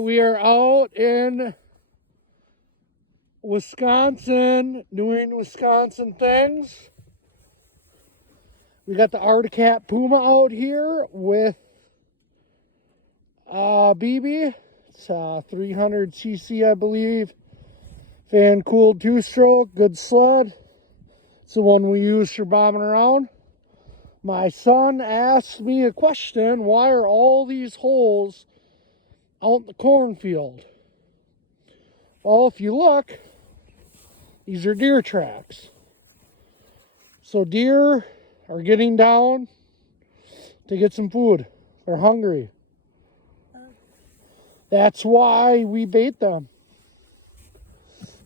We are out in Wisconsin doing Wisconsin things. We got the Arctic Cat Puma out here with BB. It's 300cc, I believe. Fan cooled 2-stroke, good sled. It's the one we use for bombing around. My son asked me a question: why are all these holes out in the cornfield? Well, if you look, these are deer tracks. So deer are getting down to get some food. They're hungry. That's why we bait them.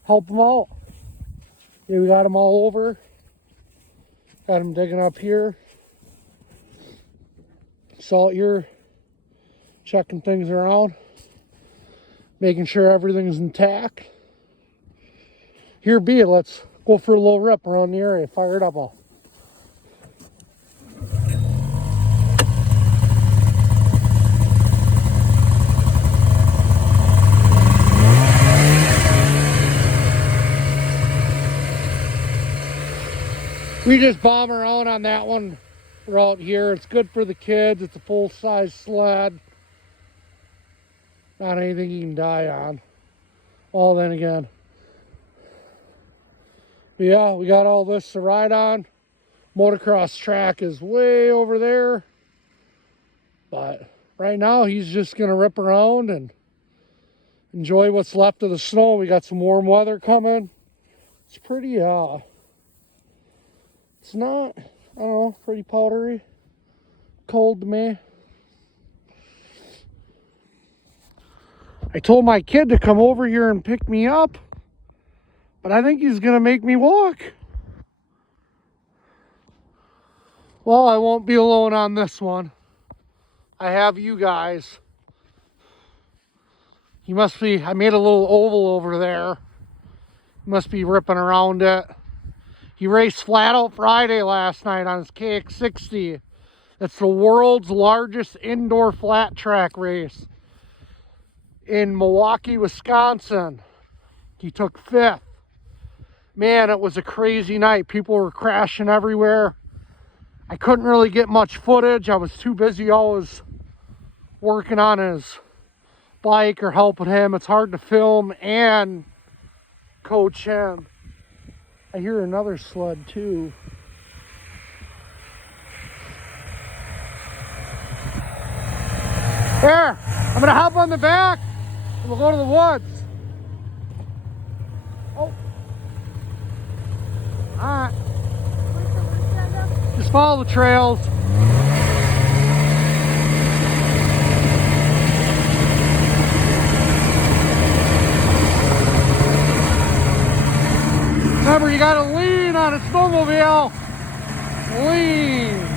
Help them out. Yeah, we got them all over. Got them digging up here. Salt here, checking things around, making sure everything's intact. Here be it, let's go for a little rip around the area. Fire it up all. We just bomb around on that one route here. It's good for the kids. It's a full-size sled. Not anything you can die on. Well, then again. But yeah, we got all this to ride on. Motocross track is way over there. But right now, he's just going to rip around and enjoy what's left of the snow. We got some warm weather coming. It's pretty, it's not, I don't know, pretty powdery. Cold to me. I told my kid to come over here and pick me up, but I think he's going to make me walk. Well, I won't be alone on this one. I have you guys. He must be, I made a little oval over there. He must be ripping around it. He raced flat out Friday last night on his KX60. It's the world's largest indoor flat track race in Milwaukee, Wisconsin. He took 5th. Man, it was a crazy night. People were crashing everywhere. I couldn't really get much footage. I was too busy always working on his bike or helping him. It's hard to film and coach him. I hear another sled too. Here, I'm gonna hop on the back and we'll go to the woods. Oh. Alright. Just follow the trails. Remember, you gotta lean on a snowmobile. Lean.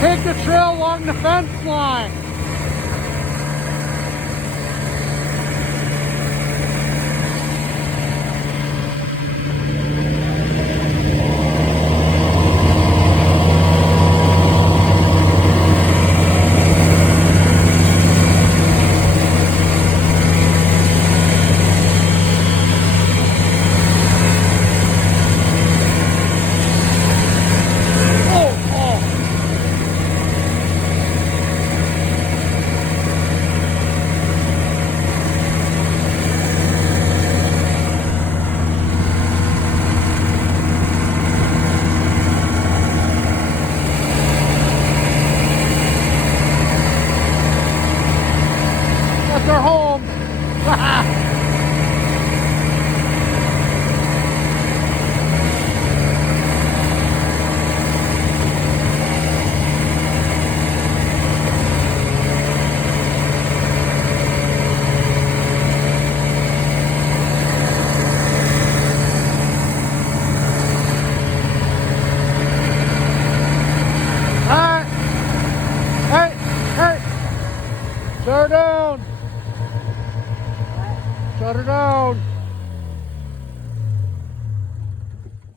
Take the trail along the fence line.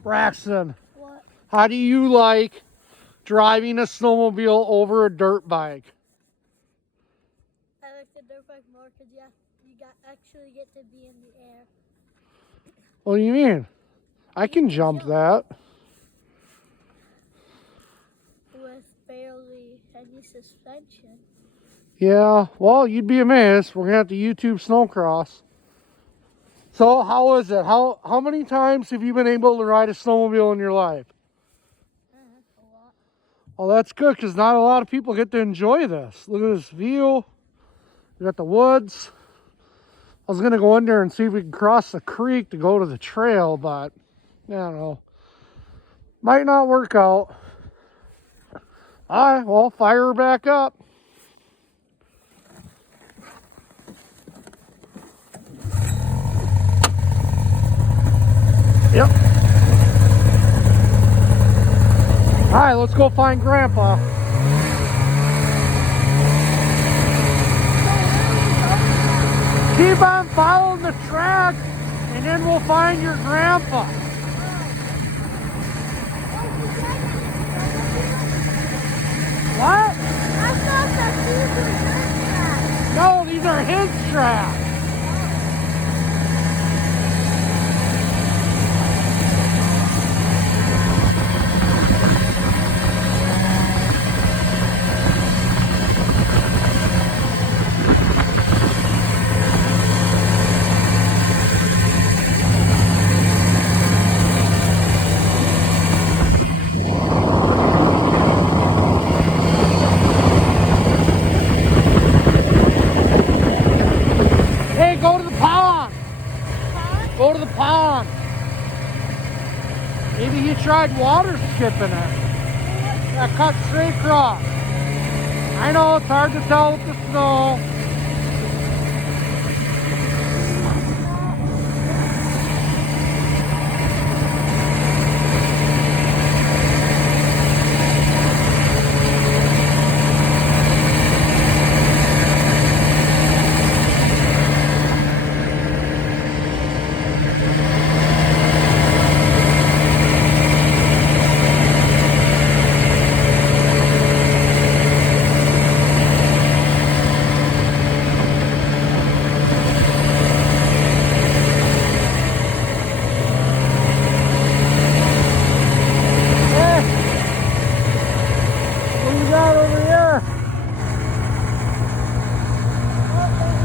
Braxton, What? how do you like driving a snowmobile over a dirt bike? I like the dirt bike more because actually get to be in the air. What do you mean? I can jump that. With barely any suspension. Yeah, well, you'd be amazed. We're going to have to YouTube snowcross. So, how is it? How many times have you been able to ride a snowmobile in your life? A lot. Well, that's good because not a lot of people get to enjoy this. Look at this view. We got the woods. I was going to go in there and see if we can cross the creek to go to the trail, but I don't know. Might not work out. All right, well, fire her back up. Yep. All right, let's go find Grandpa. Keep on following the track, and then we'll find your grandpa. What? I thought that these were dirt tracks. No, these are his tracks. Hey, go to the pond. Go to the pond. Maybe you tried water skipping it. That cut straight across. I know it's hard to tell with the snow.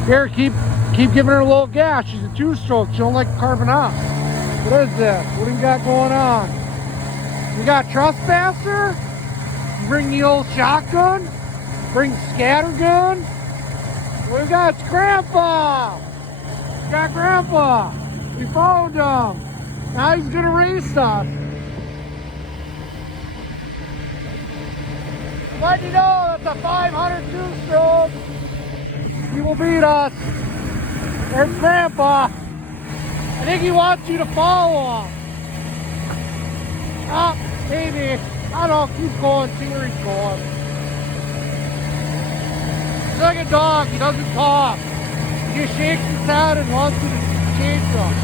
Here, keep giving her a little gas. She's a two-stroke. She don't like carving off. What is this? What do you got going on? You got trespasser? You bring the old shotgun? Bring scattergun? What we got? It's Grandpa! We got Grandpa! We found him! Now he's gonna race us. Let you know that's a 500 two-stroke. He will beat us. There's Grandpa. I think he wants you to follow him. Oh, maybe. I don't know. Keep going. See where he's going. He's like a dog. He doesn't talk. He just shakes his head and wants you to chase him.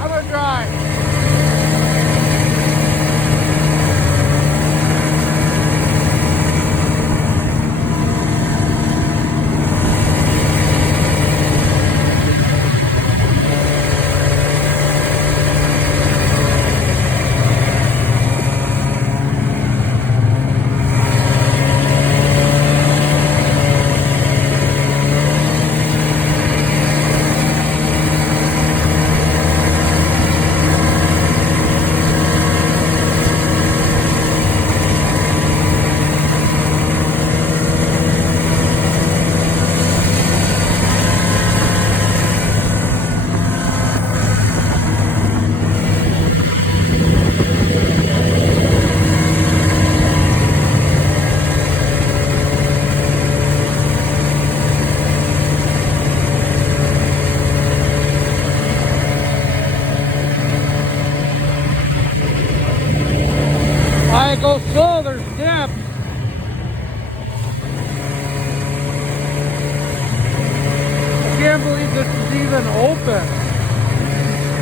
I'm gonna drive. so slow, there's dips. I can't believe this is even open.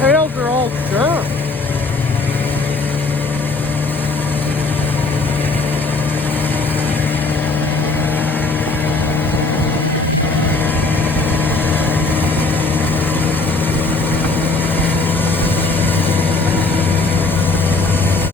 Trails are all dirt.